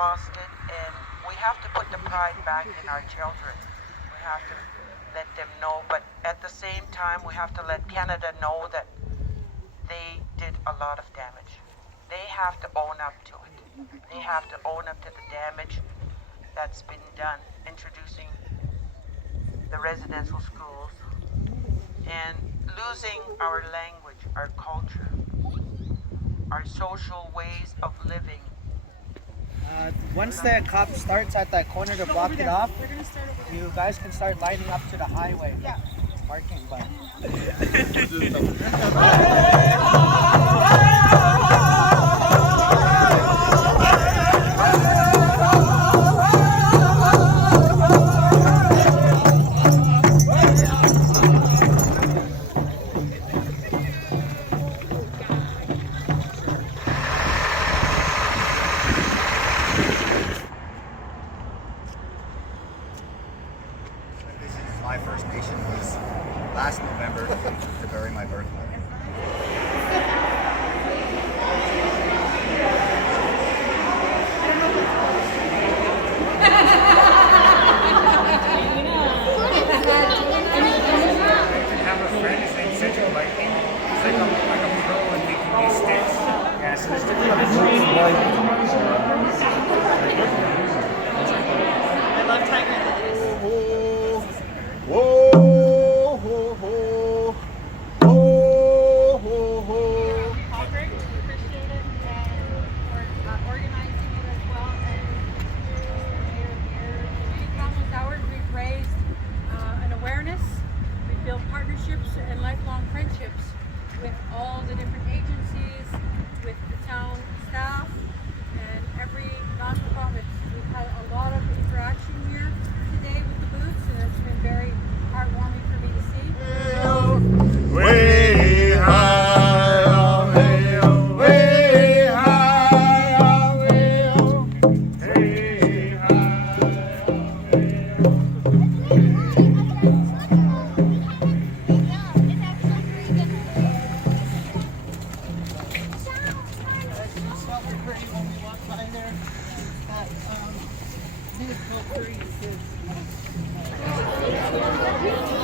lost it, and we have to put the pride back in our children. We have to let them know, but at the same time, we have to let Canada know that they did a lot of damage. They have to own up to it. They have to own up to the damage that's been done, introducing the residential schools and losing our language, our culture, our social ways of living. Once the cop starts at that corner to block it off, you guys can start lining up to the highway. Yeah. Parking, but. My First Nation was last November to bury my birthday. Have a friend, his name's Central Lightning. He's like a pro in making these sticks. Yeah, so there's different I love tiger lilies. Whoa, ho, ho. Whoa, ho, ho. Cochrane, appreciate it, and for organizing it as well. And community countless hours, we've raised an awareness. We built partnerships and lifelong friendships with all the different agencies, with the town staff, and every non-profit. We've had a lot of interaction here today with the booths, and it's been very heartwarming for me to see. Way high, way high, way That,